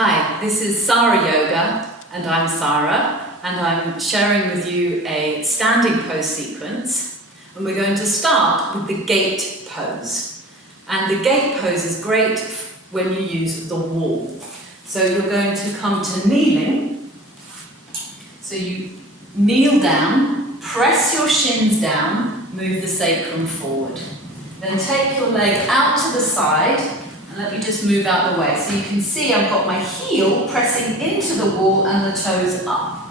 Hi, this is Sara Yoga, and I'm Sara, and I'm sharing with you a standing pose sequence, and we're going to start with the gate pose. And the gate pose is great when you use the wall. So you're going to come to kneeling, so you kneel down, press your shins down, move the sacrum forward. Then take your leg out to the side, and let me just move out the way. So you can see I've got my heel pressing into the wall and the toes up.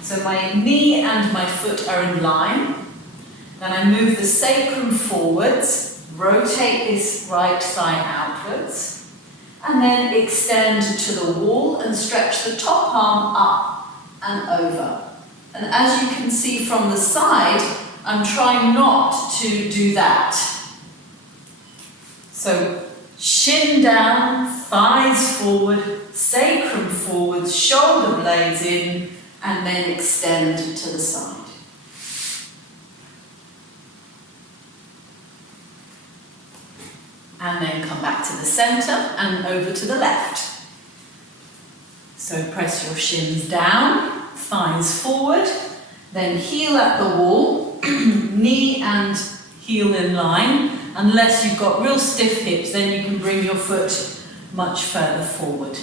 So my knee and my foot are in line. Then I move the sacrum forwards, rotate this right thigh outwards, and then extend to the wall and stretch the top arm up and over. And as you can see from the side, I'm trying not to do that. So shin down, thighs forward, sacrum forwards, shoulder blades in, and then extend to the side. And then come back to the center and over to the left. So press your shins down, thighs forward, then heel at the wall, knee and heel in line. Unless you've got real stiff hips, then you can bring your foot much further forward.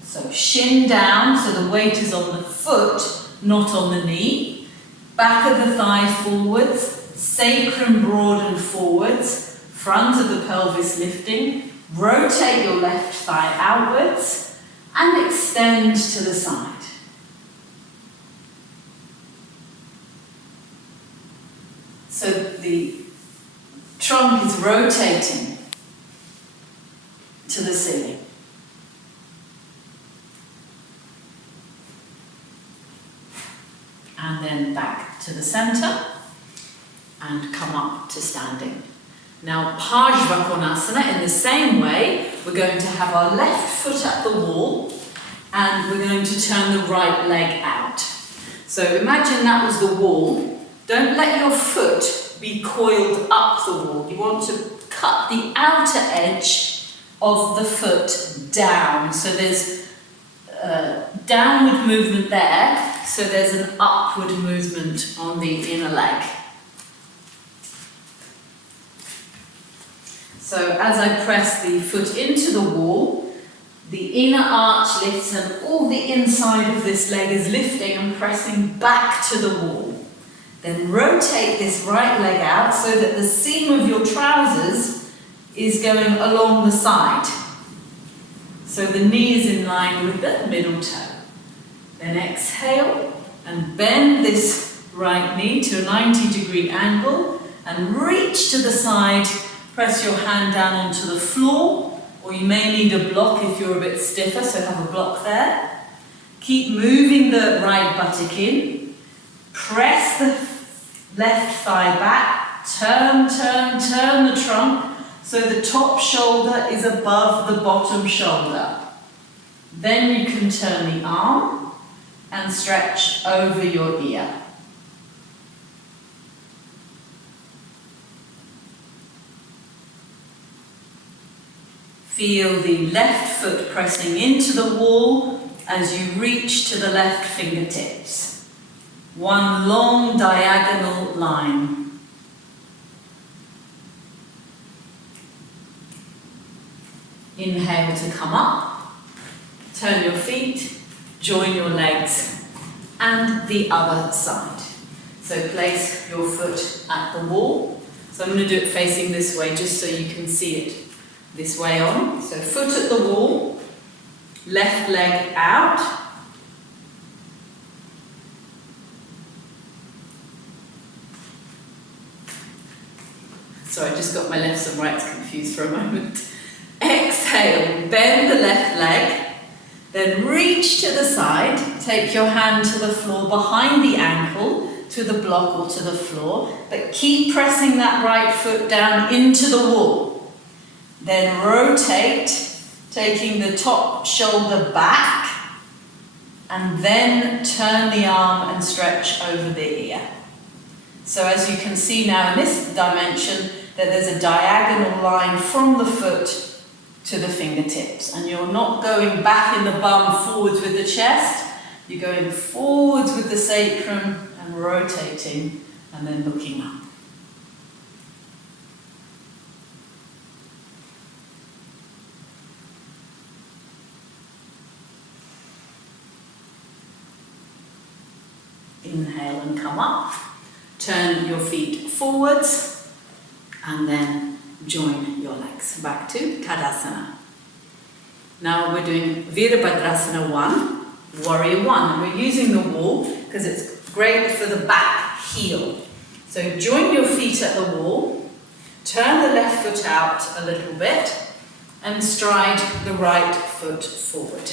So shin down, so the weight is on the foot, not on the knee. Back of the thigh forwards, sacrum broaden forwards, front of the pelvis lifting. Rotate your left thigh outwards and extend to the side. So the trunk is rotating to the ceiling. And then back to the center and come up to standing. Now Parsvakonasana, in the same way, we're going to have our left foot at the wall and we're going to turn the right leg out. So imagine that was the wall. Don't let your foot be coiled up the wall. You want to cut the outer edge of the foot down. So there's downward movement there, so there's an upward movement on the inner leg. So as I press the foot into the wall, the inner arch lifts and all the inside of this leg is lifting and pressing back to the wall. Then rotate this right leg out so that the seam of your trousers is going along the side. So the knee is in line with the middle toe. Then exhale and bend this right knee to a 90-degree angle and reach to the side. Press your hand down onto the floor, or you may need a block if you're a bit stiffer, so have a block there. Keep moving the right buttock in. Press the left thigh back, turn the trunk so the top shoulder is above the bottom shoulder. Then you can turn the arm and stretch over your ear. Feel the left foot pressing into the wall as you reach to the left fingertips. One long diagonal line. Inhale to come up, turn your feet, join your legs, and the other side. So place your foot at the wall. So I'm going to do it facing this way just so you can see it this way on. So foot at the wall, left leg out. Sorry, I just got my lefts and rights confused for a moment. Exhale, bend the left leg, then reach to the side, take your hand to the floor behind the ankle, to the block or to the floor, but keep pressing that right foot down into the wall. Then rotate, taking the top shoulder back, and then turn the arm and stretch over the ear. So as you can see now in this dimension, that there's a diagonal line from the foot to the fingertips. And you're not going back in the bum forwards with the chest, you're going forwards with the sacrum and rotating and then looking up. Inhale and come up. Turn your feet forwards and then join your legs. Back to Tadasana. Now we're doing Virabhadrasana 1, Warrior 1. And we're using the wall because it's great for the back heel. So join your feet at the wall, turn the left foot out a little bit and stride the right foot forward.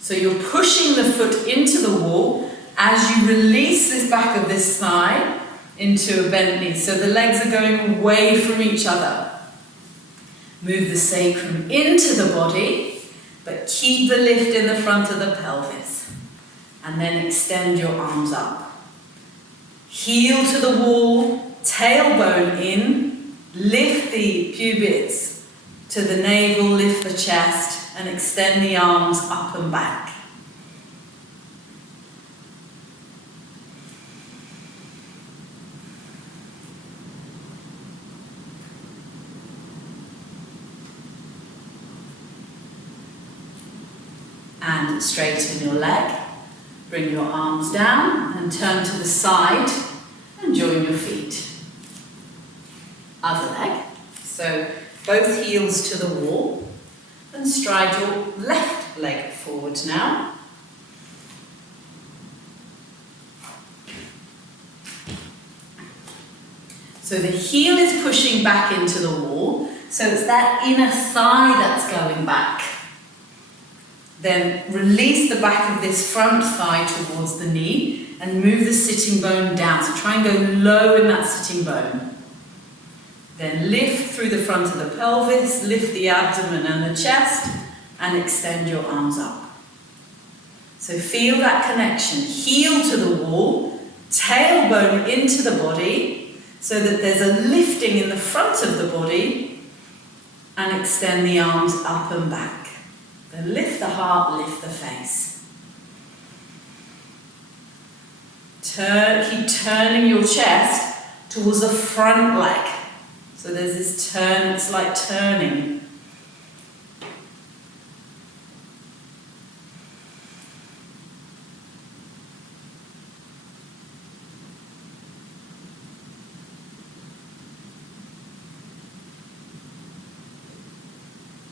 So you're pushing the foot into the wall as you release this back of this thigh into a bent knee. So the legs are going away from each other. Move the sacrum into the body, but keep the lift in the front of the pelvis. And then extend your arms up. Heel to the wall, tailbone in, lift the pubis to the navel, lift the chest, and extend the arms up and back. And straighten your leg. Bring your arms down and turn to the side and join your feet. Other leg. So both heels to the wall and stride your left leg forward now. So the heel is pushing back into the wall, so it's that inner thigh that's going back. Then release the back of this front thigh towards the knee and move the sitting bone down. So try and go low in that sitting bone. Then lift through the front of the pelvis, lift the abdomen and the chest, and extend your arms up. So feel that connection. Heel to the wall, tailbone into the body, so that there's a lifting in the front of the body, and extend the arms up and back. Then lift the heart, lift the face. Keep turning your chest towards the front leg. So there's this turn, it's like turning.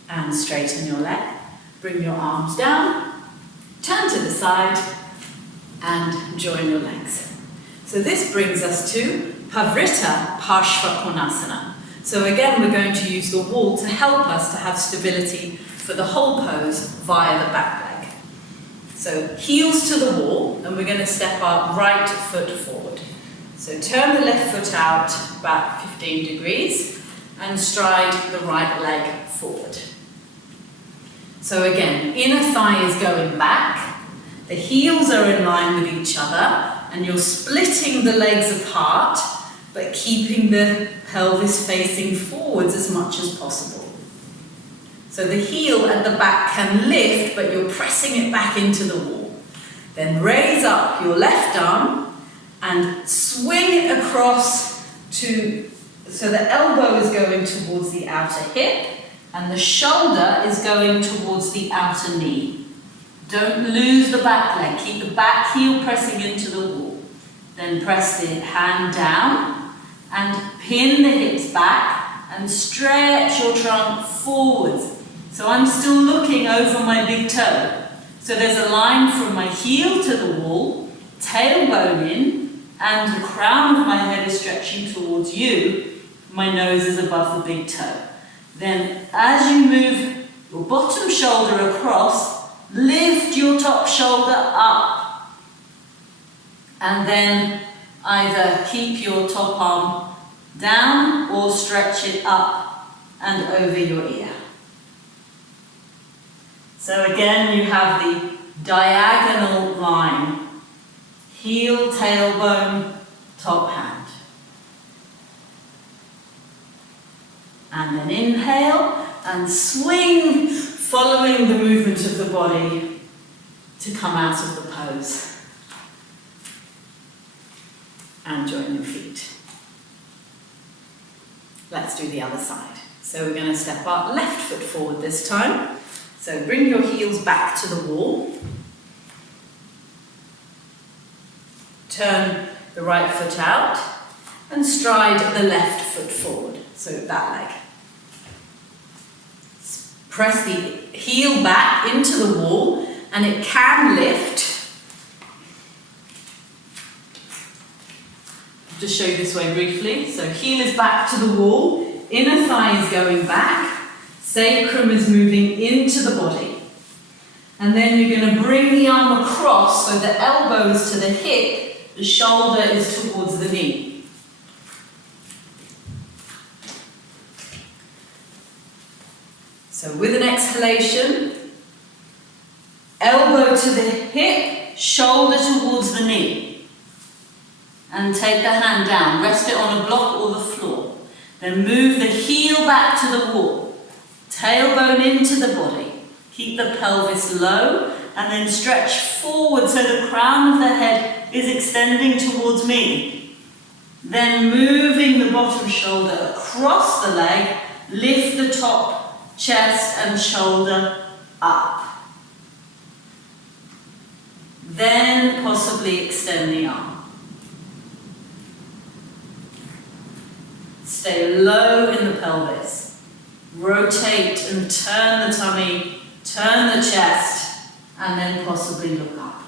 And straighten your leg. Bring your arms down, turn to the side, and join your legs. So this brings us to Pavrita Parshvakonasana. So again, we're going to use the wall to help us to have stability for the whole pose via the back leg. So heels to the wall, and we're going to step our right foot forward. So turn the left foot out about 15 degrees and stride the right leg forward. So again, inner thigh is going back, the heels are in line with each other, and you're splitting the legs apart, but keeping the pelvis facing forwards as much as possible. So the heel at the back can lift, but you're pressing it back into the wall. Then raise up your left arm and swing it across so the elbow is going towards the outer hip, and the shoulder is going towards the outer knee. Don't lose the back leg. Keep the back heel pressing into the wall. Then press the hand down and pin the hips back and stretch your trunk forwards. So I'm still looking over my big toe. So there's a line from my heel to the wall, tailbone in, and the crown of my head is stretching towards you. My nose is above the big toe. Then as you move your bottom shoulder across, lift your top shoulder up. And then either keep your top arm down or stretch it up and over your ear. So again, you have the diagonal line. Heel, tailbone, top hand. And then inhale, and swing, following the movement of the body to come out of the pose. And join your feet. Let's do the other side. So we're going to step our left foot forward this time. So bring your heels back to the wall. Turn the right foot out and stride the left foot forward. So that leg. Press the heel back into the wall and it can lift. Just show you this way briefly. So heel is back to the wall, inner thigh is going back, sacrum is moving into the body. And then you're going to bring the arm across so the elbow is to the hip, the shoulder is towards the knee. So with an exhalation, elbow to the hip, shoulder towards the knee. And take the hand down, rest it on a block or the floor. Then move the heel back to the wall, tailbone into the body. Keep the pelvis low and then stretch forward so the crown of the head is extending towards me. Then moving the bottom shoulder across the leg, lift the top, chest and shoulder up. Then possibly extend the arm. Stay low in the pelvis. Rotate and turn the tummy, turn the chest, and then possibly look up.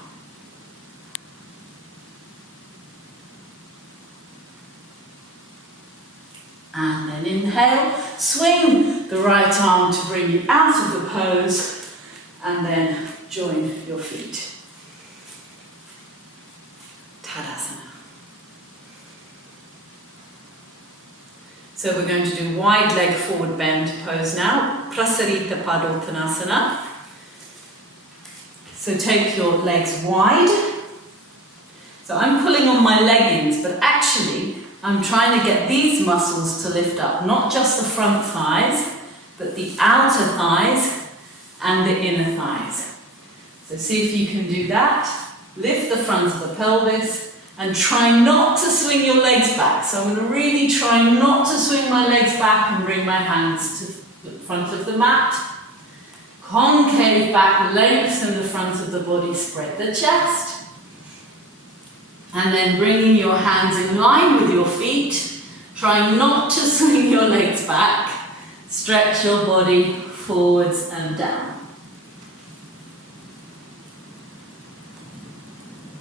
And then inhale, swing the right arm to bring you out of the pose, and then join your feet. Tadasana. So we're going to do wide leg forward bend pose now, Prasarita Padottanasana. So take your legs wide. So I'm pulling on my leggings, but actually I'm trying to get these muscles to lift up, not just the front thighs, but the outer thighs and the inner thighs. So see if you can do that. Lift the front of the pelvis. And try not to swing your legs back. So I'm going to really try not to swing my legs back and bring my hands to the front of the mat. Concave back, lengthen the front of the body, spread the chest. And then bringing your hands in line with your feet. Try not to swing your legs back. Stretch your body forwards and down.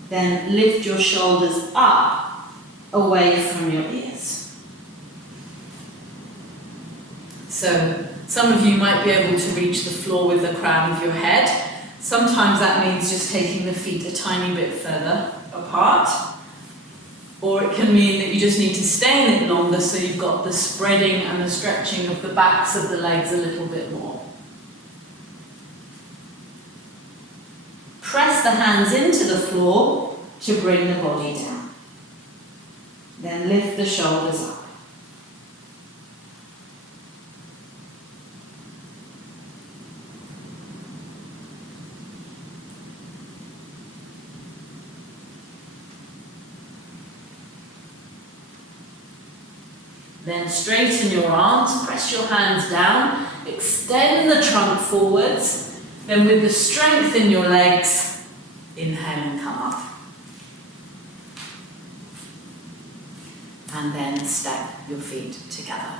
Then lift your shoulders up, away from your ears. So, some of you might be able to reach the floor with the crown of your head. Sometimes that means just taking the feet a tiny bit further apart. Or it can mean that you just need to stay in it longer so you've got the spreading and the stretching of the backs of the legs a little bit more. Press the hands into the floor to bring the body down. Then lift the shoulders up. Then straighten your arms, press your hands down, extend the trunk forwards. Then with the strength in your legs, inhale and come up. And then step your feet together.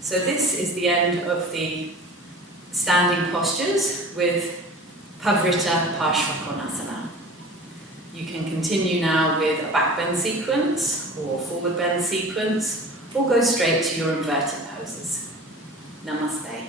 So this is the end of the standing postures with Pavrita Parshvakonasana. You can continue now with a back bend sequence or forward bend sequence, or go straight to your inverted poses. Namaste.